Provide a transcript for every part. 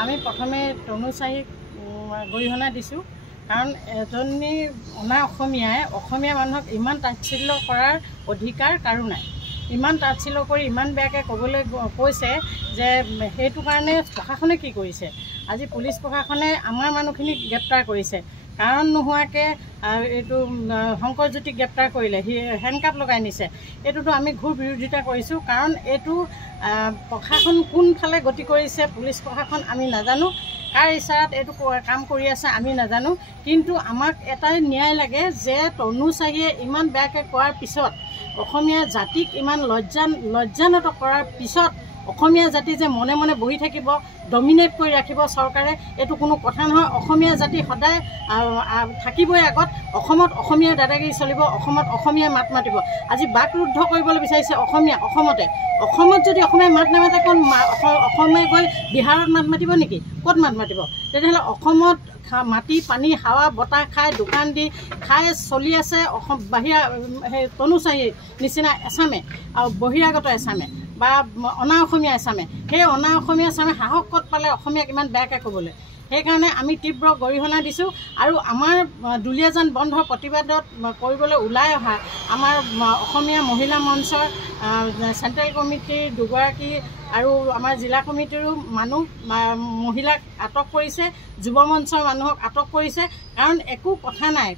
আমি প্ৰথমে তনুচাৰীক গৰিহণা দিছোঁ, কাৰণ এজনী অনা অসমীয়া মানুহক ইমান তাচ্ছিল্য কৰাৰ অধিকাৰ কাৰো নাই। ইমান তাচ্ছিল্য কৰি ইমান বেয়াকৈ ক'বলৈ কৈছে যে সেইটো কাৰণে প্ৰশাসনে কি কৰিছে। আজি পুলিচ প্ৰশাসনে আমাৰ মানুহখিনিক গ্ৰেপ্তাৰ কৰিছে, কাৰণ নোহোৱাকৈ এইটো শংকৰজ্যোতিক গ্ৰেপ্তাৰ কৰিলে, হেণ্ডকাপ লগাই নিছে। এইটোতো আমি ঘোৰ বিৰোধিতা কৰিছোঁ, কাৰণ এইটো প্ৰশাসন কোনফালে গতি কৰিছে পুলিচ প্ৰশাসন আমি নাজানো, কাৰ ইচ্ছাত এইটো কাম কৰি আছে আমি নাজানো। কিন্তু আমাক এটাই ন্যায় লাগে যে তনুচাৰীয়ে ইমান বেয়াকৈ কোৱাৰ পিছত, অসমীয়া জাতিক ইমান লজ্জানত কৰাৰ পিছত অসমীয়া জাতি যে মনে মনে বহি থাকিব, ডমিনেট কৰি ৰাখিব চৰকাৰে, এইটো কোনো কথা নহয়। অসমীয়া জাতি সদায় থাকিবই আগত। অসমত অসমীয়া দাদাগিৰি চলিব, অসমত অসমীয়াই মাত মাতিব। আজি বাকৰুদ্ধ কৰিবলৈ বিচাৰিছে অসমত যদি অসমীয়াই মাত নামাতে কোন অসমীয়াই গৈ বিহাৰত মাত মাতিব নেকি? ক'ত মাত মাতিব? তেতিয়াহ'লে অসমত মাটি পানী হাৱা বতাহ খাই দোকান দি খাই চলি আছে বাহিৰা সেই তনুচাৰীৰ নিচিনা এছামে আৰু বহিৰাগত এছামে বা অনা অসমীয়া এছামে। সেই অনা অসমীয়া এছামে সাহস ক'ত পালে অসমীয়াক ইমান বেয়াকৈ ক'বলৈ। সেইকাৰণে আমি তীব্ৰ গৰিহণা দিছোঁ। আৰু আমাৰ দুলীয়াজান বন্ধ প্ৰতিবাদত কৰিবলৈ ওলাই অহা আমাৰ অসমীয়া মহিলা মঞ্চৰ চেণ্ট্ৰেল কমিটিৰ দুগৰাকী আৰু আমাৰ জিলা কমিটিৰো মহিলাক আটক কৰিছে, যুৱ মঞ্চৰ মানুহক আটক কৰিছে। কাৰণ একো কথা নাই,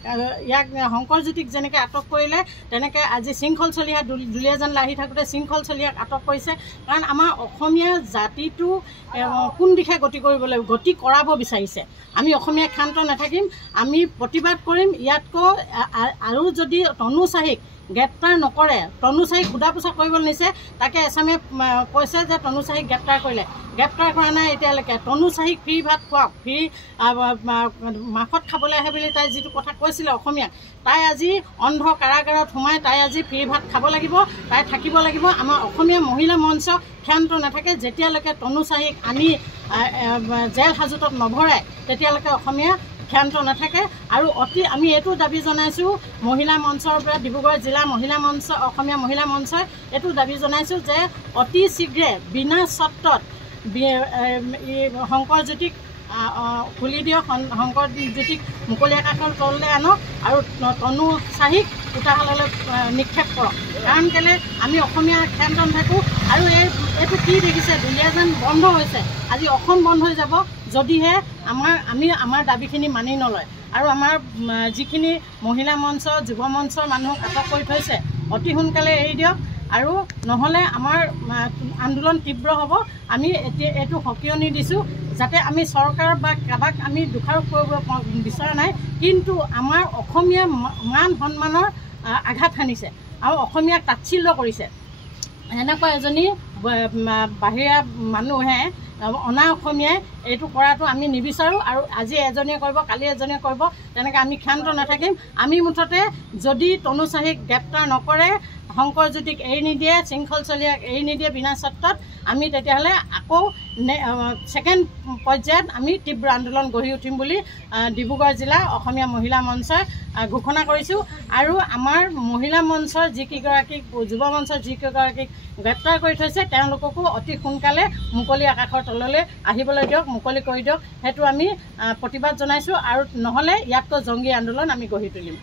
ইয়াক শংকৰজ্যোতিক যেনেকৈ আটক কৰিলে তেনেকৈ আজি শৃংখল চলিহা দুলীয়াজানলৈ আহি থাকোঁতে শৃংখল চলিহাক আটক কৰিছে। কাৰণ আমাৰ অসমীয়া জাতিটো কোন দিশে গতি কৰাব বিচাৰিছে। আমি অসমীয়া ক্ষান্ত নাথাকিম, আমি প্ৰতিবাদ কৰিম। ইয়াতকৈ আৰু যদি তনুচাৰীক গ্ৰেপ্তাৰ নকৰে, তনুচাৰীক সোধা পোছা কৰিবলৈ নিছে, তাকে এছামে কৈছে যে তনুচাৰীক গ্ৰেপ্তাৰ কৰা নাই এতিয়ালৈকে। তনুচাৰীক ফ্ৰী ভাত খুৱাওক, ফ্ৰী মাফত খাবলৈ আহে বুলি তাই যিটো কথা কৈছিলে অসমীয়াক, তাই আজি অন্ধ কাৰাগাৰত সোমাই তাই আজি ফ্ৰী ভাত খাব লাগিব, তাই থাকিব লাগিব। আমাৰ অসমীয়া মহিলা মঞ্চ ক্ষান্ত নাথাকে। যেতিয়ালৈকে তনুচাৰীক আনি জেল হাজতত নভৰাই তেতিয়ালৈকে অসমীয়া ক্ষান্ত নাথাকে। আৰু আমি এইটো দাবী জনাইছোঁ মহিলা মঞ্চৰ পৰা, ডিব্ৰুগড় জিলা মহিলা মঞ্চ, অসমীয়া মহিলা মঞ্চই এইটো দাবী জনাইছোঁ যে অতি শীঘ্ৰে বিনা চৰ্তত শংকৰজ্যোতিক খুলি দিয়ক, শংকৰজ্যোতিক মুকলি আকাশৰ তললৈ আনক আৰু তনুচাৰীক পোতাশাললৈ নিক্ষেপ কৰক। কাৰণ কেলৈ আমি অসমীয়া ক্ষান্ত নাথাকোঁ। আৰু এইটো কি দেখিছে, দুলীয়াজান বন্ধ হৈছে, আজি অসম বন্ধ হৈ যাব যদিহে আমাৰ দাবীখিনি মানি নলয়। আৰু আমাৰ যিখিনি মহিলা মঞ্চ যুৱ মঞ্চৰ মানুহক আটক কৰি থৈছে অতি সোনকালে এৰি দিয়ক, আৰু নহ'লে আমাৰ আন্দোলন তীব্ৰ হ'ব। আমি এইটো সকিয়নি দিছোঁ যাতে আমি চৰকাৰ বা কাৰোবাক আমি দোষাৰোপ কৰিব বিচৰা নাই, কিন্তু আমাৰ অসমীয়া মান সন্মানৰ আঘাত সানিছে আৰু অসমীয়াক তাচ্ছিল্য কৰিছে। এনেকুৱা এজনী বাহিৰা মানুহে অনা অসমীয়াই এইটো কৰাটো আমি নিবিচাৰোঁ। আৰু আজি এজনীয়ে কৰিব, কালি এজনীয়ে কৰিব, তেনেকৈ আমি ক্ষান্ত নাথাকিম। আমি মুঠতে যদি তনুচাৰীক গ্ৰেপ্তাৰ নকৰে, শংকৰজ্যোতিক এৰি নিদিয়ে, শৃংখল চলিহাক এৰি নিদিয়ে বিনা চৰ্তত, আমি তেতিয়াহ'লে আকৌ ছেকেণ্ড পৰ্যায়ত আমি তীব্ৰ আন্দোলন গঢ়ি উঠিম বুলি ডিব্ৰুগড় জিলা অসমীয়া মহিলা মঞ্চই ঘোষণা কৰিছোঁ। আৰু আমাৰ মহিলা মঞ্চৰ যিকেইগৰাকীক, যুৱ মঞ্চৰ যিকেইগৰাকীক গ্ৰেপ্তাৰ কৰি থৈছে তেওঁলোককো অতি সোনকালে মুকলি আকাশৰ তললৈ আহিবলৈ দিয়ক, মুকলি কৰি দিয়ক। সেইটো আমি প্ৰতিবাদ জনাইছোঁ। আৰু নহ'লে ইয়াতকৈ জংগী আন্দোলন আমি গঢ়ি তুলিম।